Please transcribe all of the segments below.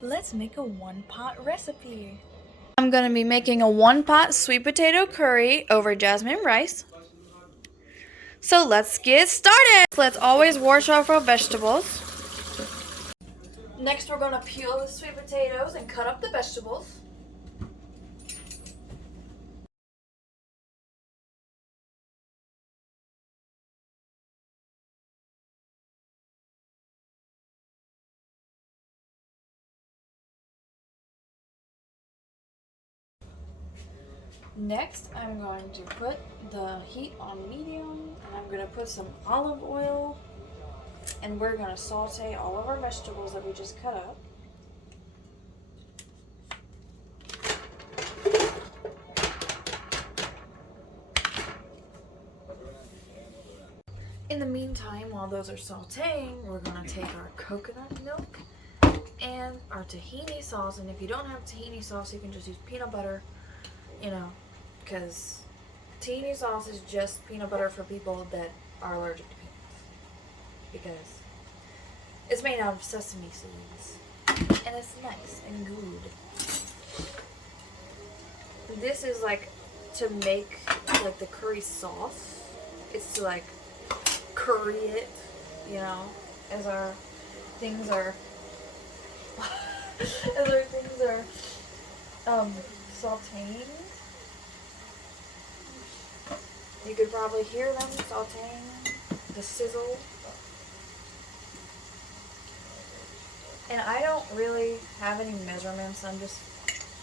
Let's make a one-pot recipe. I'm going to be making a one-pot sweet potato curry over jasmine rice. So let's get started. Let's always wash off our vegetables. Next, we're going to peel the sweet potatoes and cut up the vegetables. Next, I'm going to put the heat on medium, and I'm going to put some olive oil, and we're going to saute all of our vegetables that we just cut up. In the meantime, while those are sauteing, we're going to take our coconut milk and our tahini sauce. And if you don't have tahini sauce, you can just use peanut butter, because tahini sauce is just peanut butter for people that are allergic to peanuts, because it's made out of sesame seeds and it's nice and good. This is like to make like the curry sauce. It's to like curry it, as our things are sauteing. You could probably hear them sauteing, the sizzle. And I don't really have any measurements. I'm just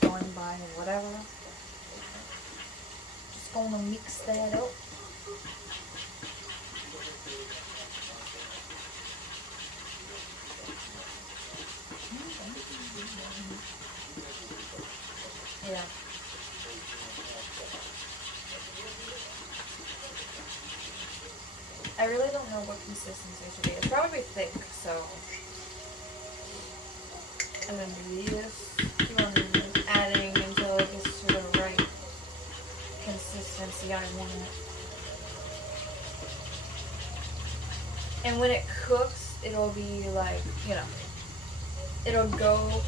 going by whatever. Just gonna mix that up. Yeah. I really don't know what consistency it should be. It's probably thick, so. And then this, you want to just adding until it gets to the right consistency I want it. And when it cooks, it'll be like, it'll go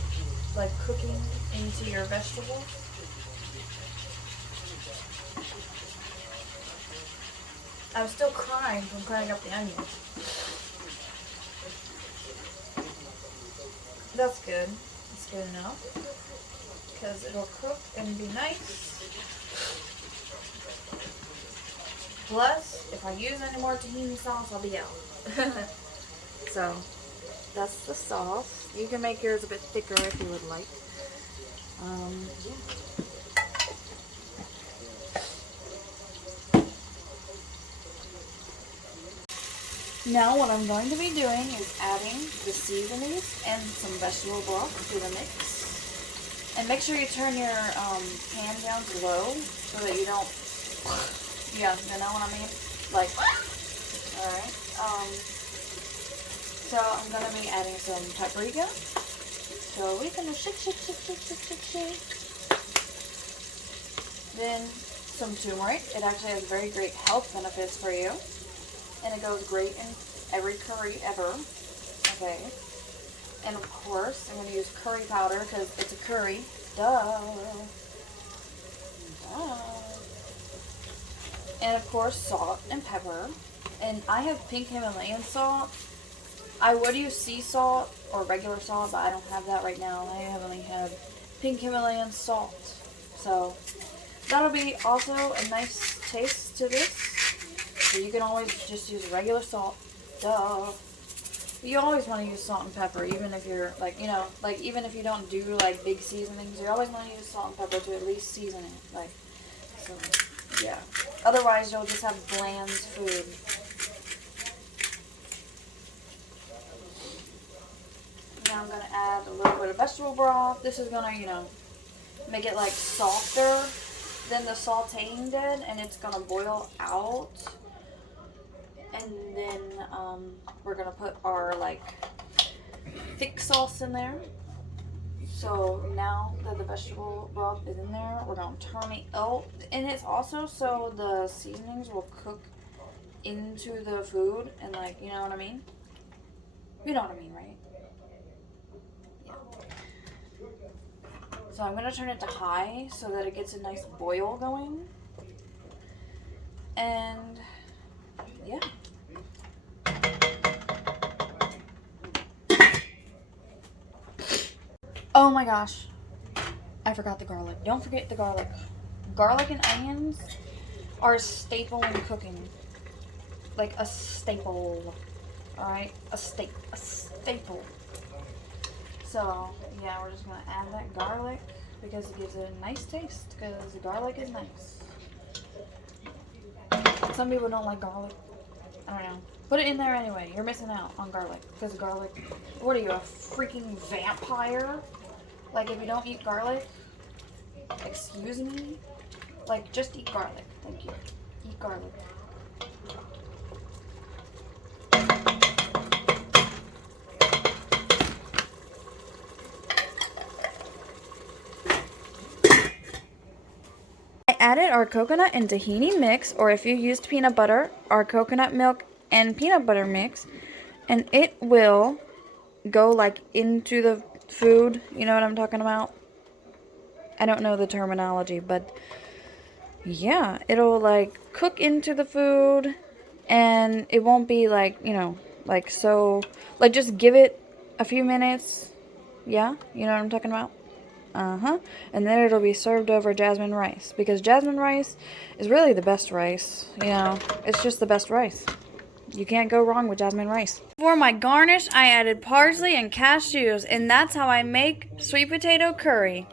like cooking into your vegetables. I'm still crying from cutting up the onions. That's good. That's good enough. Because it'll cook and be nice. Plus, if I use any more tahini sauce, I'll be out. So, that's the sauce. You can make yours a bit thicker if you would like. Now what I'm going to be doing is adding the seasonings and some vegetable broth to the mix. And make sure you turn your pan down to low so that you don't, yeah, you know what I mean? Like, alright. So I'm going to be adding some paprika. So we're going to shake. Then some turmeric. It actually has very great health benefits for you. And it goes great in every curry ever. Okay. And of course, I'm going to use curry powder because it's a curry. Duh. And of course, salt and pepper. And I have pink Himalayan salt. I would use sea salt or regular salt, but I don't have that right now. I only have pink Himalayan salt. So that'll be also a nice taste to this. So you can always just use regular salt. Duh. You always want to use salt and pepper, even if you're even if you don't do like big seasonings, you always want to use salt and pepper to at least season it. So yeah. Otherwise, you'll just have bland food. Now I'm gonna add a little bit of vegetable broth. This is gonna, make it like softer than the sauteing did, and it's gonna boil out. And then we're gonna put our like thick sauce in there. So now that the vegetable broth is in there, we're gonna turn it out. And it's also so the seasonings will cook into the food and like, you know what I mean? You know what I mean, right? Yeah. So I'm going to turn it to high so that it gets a nice boil going. And yeah. Oh my gosh. I forgot the garlic. Don't forget the garlic. Garlic and onions are a staple in cooking. Like a staple. Alright? A staple. So, yeah, we're just going to add that garlic because it gives it a nice taste because the garlic is nice. Some people don't like garlic. I don't know. Put it in there anyway. You're missing out on garlic because garlic... What are you, a freaking vampire? Like, if you don't eat garlic, excuse me? Like, just eat garlic. Thank you. Eat garlic. I added our coconut and tahini mix, or if you used peanut butter, our coconut milk and peanut butter mix, and it will go like into the food. You know what I'm talking about? I don't know the terminology, but yeah, it'll like cook into the food and it won't be like, you know, like so, like just give it a few minutes. Yeah, you know what I'm talking about? And then it'll be served over jasmine rice because jasmine rice is really the best rice. You know, it's just the best rice. You can't go wrong with jasmine rice. For my garnish, I added parsley and cashews, and that's how I make sweet potato curry.